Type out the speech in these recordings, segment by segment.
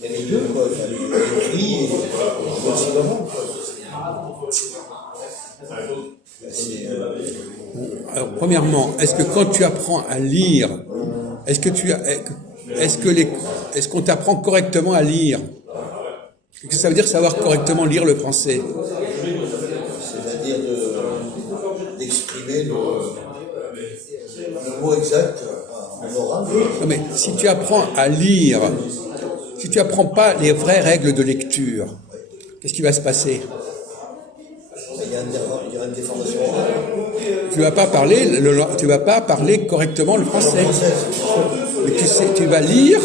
Il y a les deux, quoi. L'écrit et aussi l'oral. Alors, premièrement, est-ce que quand tu apprends à lire, est-ce qu'on t'apprend correctement à lire? Qu'est-ce que ça veut dire savoir correctement lire le français? C'est-à-dire d'exprimer le mot exact en oral. Non, mais si tu apprends à lire, si tu apprends pas les vraies règles de lecture, qu'est-ce qui va se passer? Il y aura une déformation. Tu vas pas parler correctement le français. Mais tu vas lire,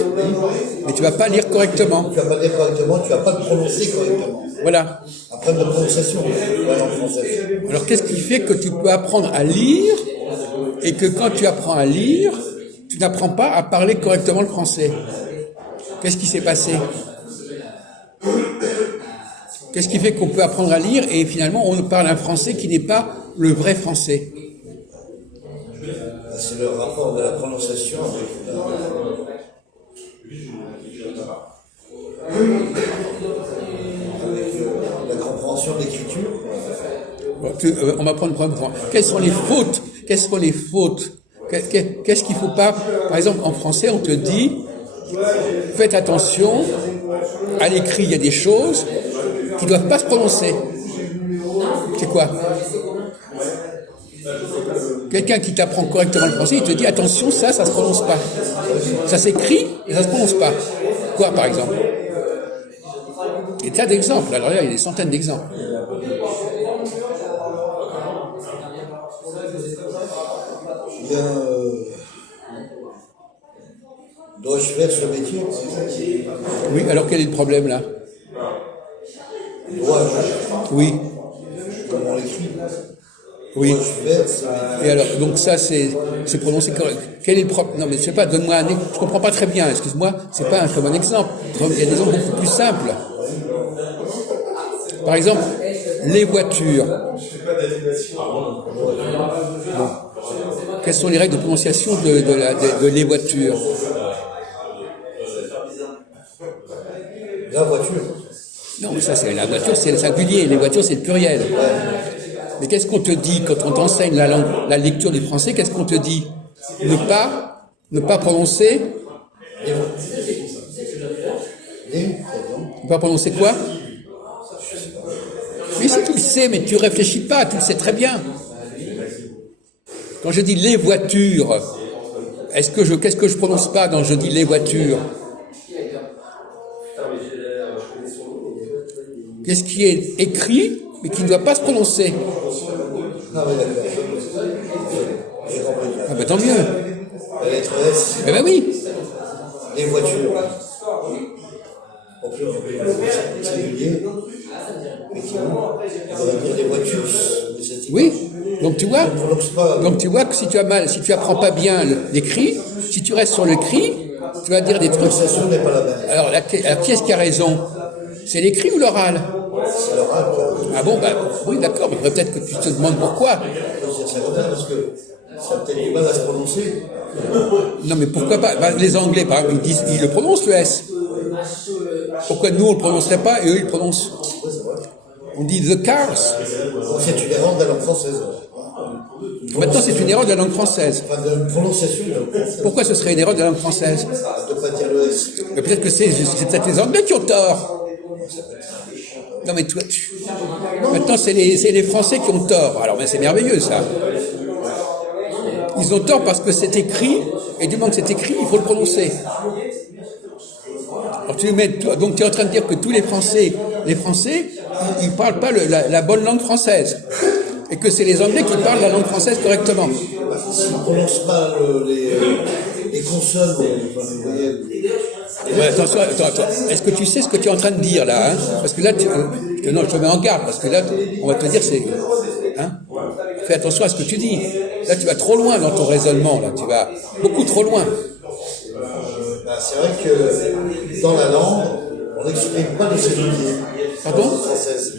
mais tu vas pas lire correctement. Tu vas pas lire correctement, tu vas pas le prononcer correctement. Voilà. Après de prononciation, en français. Alors qu'est-ce qui fait que tu peux apprendre à lire et que quand tu apprends à lire, tu n'apprends pas à parler correctement le français? Qu'est-ce qui s'est passé? Qu'est-ce qui fait qu'on peut apprendre à lire et finalement on parle un français qui n'est pas le vrai français? C'est le rapport de la prononciation avec la compréhension de l'écriture. On va prendre le premier point. Quelles sont les fautes? Qu'est-ce qu'il faut pas? Par exemple, en français, on te dit faites attention, à l'écrit, il y a des choses qui ne doivent pas se prononcer. C'est quoi? Quelqu'un qui t'apprend correctement le français, il te dit attention, ça se prononce pas. Ça s'écrit et ça se prononce pas. Quoi, par exemple? Il y a des tas d'exemples. Alors là, il y a des centaines d'exemples. Dois-je faire ce métier? Oui, alors quel est le problème là? Dois-je? Oui. Comment on l'écrit? Oui. Dois-je faire ce métier? Et alors, donc ça, c'est prononcé correct. Quel est le problème? Non, mais je sais pas, donne-moi un exemple. Je comprends pas très bien, excuse-moi, c'est pas comme un exemple. Il y a des exemples beaucoup plus simples. Par exemple, les voitures. Bon. Quelles sont les règles de prononciation de les voitures? La voiture. Non, mais ça, c'est la voiture, c'est le singulier. Les voitures, c'est le pluriel. Mais qu'est-ce qu'on te dit quand on t'enseigne la lecture du français? Qu'est-ce qu'on te dit? Ne pas prononcer. Ne pas prononcer quoi? Mais si tu le sais, mais tu réfléchis pas, tu le sais très bien. Quand je dis les voitures, qu'est-ce que je prononce pas quand je dis les voitures? Qu'est-ce qui est écrit, mais qui ne doit pas se prononcer? Ah oui, d'accord. J'ai compris. Ah ben tant mieux. La lettre S. Eh ben oui. Les voitures. Au plus singulier. Effectivement. On devrait dire les voitures. Oui. Donc tu vois que si tu apprends pas bien l'écrit, si tu restes sur le cri, tu vas dire des trucs. La prononciation n'est pas la même. Alors qui est-ce qui a raison? C'est l'écrit ou l'oral? C'est l'oral, quoi. Ah bon, bah oui, d'accord, mais peut-être que tu te demandes pourquoi. C'est comme ça parce que ça a peut-être du mal à se prononcer. Non, mais pourquoi pas? Bah, les Anglais, par exemple, ils le prononcent le S. Pourquoi nous on le prononcerait pas et eux ils le prononcent? On dit the cars. C'est une erreur de la langue française. Maintenant, c'est une erreur de la langue française. Enfin, de prononciation de la langue française. Pourquoi ce serait une erreur de la langue française? De ne pas dire le S. Mais peut-être que c'est peut-être les Anglais qui ont tort. Non, mais toi, maintenant, c'est les Français qui ont tort. Alors, ben, c'est merveilleux, ça. Ils ont tort parce que c'est écrit, et du moment que c'est écrit, il faut le prononcer. Alors, donc, tu es en train de dire que tous les Français, ils parlent pas la bonne langue française. Et que c'est les Anglais qui parlent la langue française correctement. S'ils ne prononcent pas les consonnes, vous voyez. Ouais, attention. Est-ce que tu sais ce que tu es en train de dire là, hein? Parce que là, non, je te mets en garde, parce que là, on va te dire, hein? Fais attention à ce que tu dis. Là, tu vas trop loin dans ton raisonnement, là, tu vas beaucoup trop loin. C'est vrai que dans la langue, on n'exprime pas le singulier. Pardon? Française.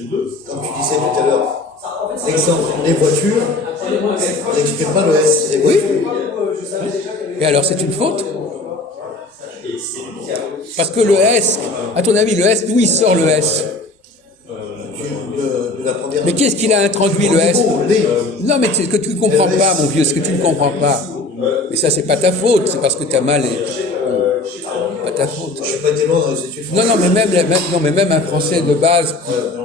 Comme tu disais tout à l'heure. L'exemple, les voitures, on n'exprime pas le S. Oui. Et alors, c'est une faute? Parce que le S, à ton avis, le S, d'où il sort le S? De la première. Mais qu'est-ce qu'il a introduit le S? Non, mais c'est ce que tu ne comprends pas, mon vieux, ce que tu ne comprends pas. Mais ça, c'est pas ta faute, c'est parce que tu as mal. Pas ta faute. Je suis pas été loin dans les études Non, françaises. mais même un Français de base,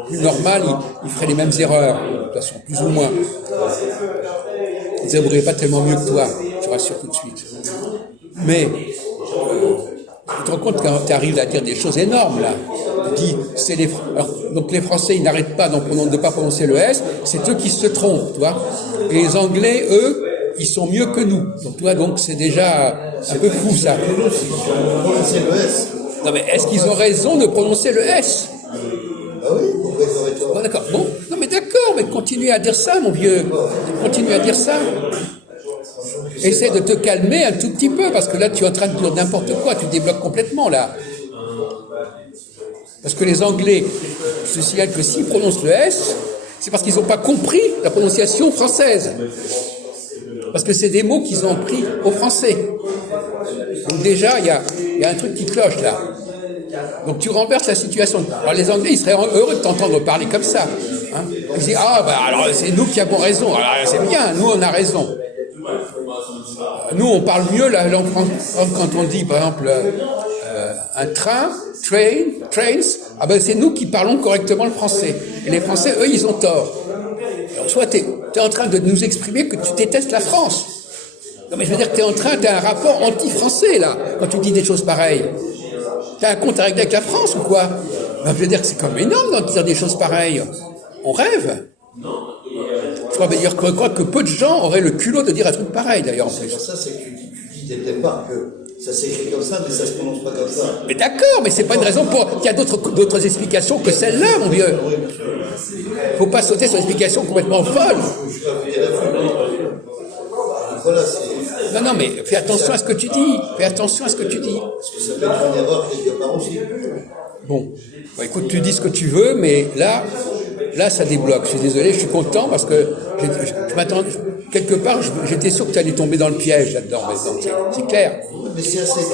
plus normal, il ferait les mêmes erreurs, de toute façon, plus ou moins. Ils n'aimeraient pas tellement mieux que toi, je te rassure tout de suite. Mais, tu te rends compte quand tu arrives à dire des choses énormes, là. Tu dis, alors, donc les Français, ils n'arrêtent pas de ne pas prononcer le S, c'est eux qui se trompent, tu vois. Et les Anglais, eux, ils sont mieux que nous. Donc, tu vois, donc c'est déjà un peu fou, ça. Prononcer le S. Non, mais est-ce qu'ils ont raison de prononcer le S? Ah oui, pourquoi ils auraient tort? Bon, d'accord. Bon, non, mais d'accord, mais continue à dire ça, mon vieux. Continue à dire ça. Essaie de te calmer un tout petit peu, parce que là, tu es en train de dire n'importe quoi. Tu débloques complètement, là. Parce que les Anglais, je te signale que s'ils prononcent le S, c'est parce qu'ils n'ont pas compris la prononciation française. Parce que c'est des mots qu'ils ont pris au français. Donc déjà, il y a un truc qui cloche là. Donc tu renverses la situation. Alors les Anglais, ils seraient heureux de t'entendre parler comme ça. Hein. Ils disent, ah bah alors c'est nous qui avons raison. Alors c'est bien, nous on a raison. Nous on parle mieux la langue française. Quand on dit par exemple un train, trains, ah ben c'est nous qui parlons correctement le français. Et les Français, eux, ils ont tort. Alors soit tu es en train de nous exprimer que tu détestes la France. Non mais je veux dire que tu as un rapport anti-français là, quand tu dis des choses pareilles. Tu as un compte à régler avec la France ou quoi? Ben, je veux dire que c'est comme énorme de dire des choses pareilles. On rêve. Je crois que peu de gens auraient le culot de dire un truc pareil d'ailleurs en plus. Ça, c'est que tu dis dès le départ que ça s'écrit comme ça, mais ça se prononce pas comme ça. Mais d'accord, mais c'est pas une raison pour... Il y a d'autres explications que celle-là, mon vieux. Faut pas sauter sur une explication complètement folle. Voilà, c'est... Non, mais fais attention à ce que tu dis. Fais attention à ce que tu dis. Parce que ça peut être une erreur quelque part aussi. Bon, écoute, tu dis ce que tu veux, mais là, ça débloque. Je suis désolé, je suis content parce que je m'attendais... Quelque part, j'étais sûr que tu allais tomber dans le piège là-dedans, mais c'est clair. Mais tout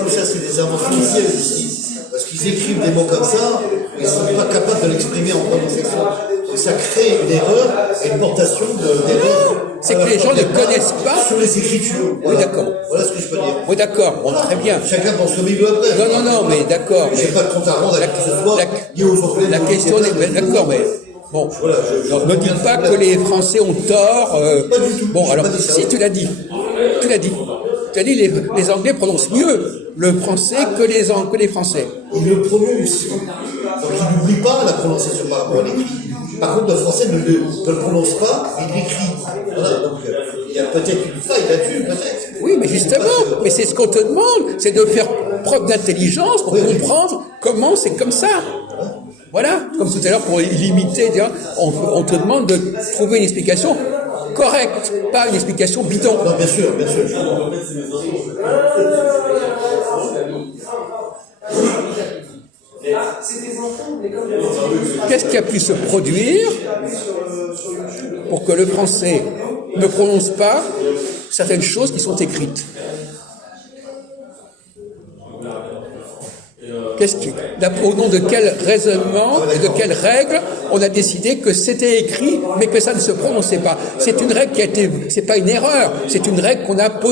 ça, c'est des inventions ciel ici. Parce qu'ils écrivent des mots comme ça, ils ne sont pas capables de l'exprimer en prononciation. Donc ça crée une erreur et une portation d'erreur. C'est que les gens ne connaissent pas... Sur les écritures. Voilà. Oui, d'accord. Voilà ce que je peux dire. Oui, d'accord. Bon, très bien. Chacun pense comme il veut après. Non, mais d'accord. J'ai pas de compte à rendre à qui que ce soit, ni aux Anglais. La question est... D'accord, mais... Bon, voilà, ne dites pas que les Français ont tort. Pas du tout. Bon, alors, si tu l'as dit. Tu l'as dit. Tu as dit les Anglais prononcent mieux le français que les Français. Ils le prononcent. Donc ils n'oublient pas la prononciation par rapport à l'écrit. Par contre, le français ne le prononce pas, il l'écrit. Voilà, donc il y a peut-être une faille là-dessus, peut-être. Oui, mais justement, mais c'est ce qu'on te demande, c'est de faire preuve d'intelligence pour comprendre comment c'est comme ça. Voilà, comme tout à l'heure, pour limiter, on te demande de trouver une explication correcte, pas une explication bidon. Non, bien sûr, bien sûr. Qu'est-ce qui a pu se produire pour que le français ne prononce pas certaines choses qui sont écrites? Au nom de quel raisonnement et de quelle règle on a décidé que c'était écrit, mais que ça ne se prononçait pas? C'est une règle c'est pas une erreur, c'est une règle qu'on a posée.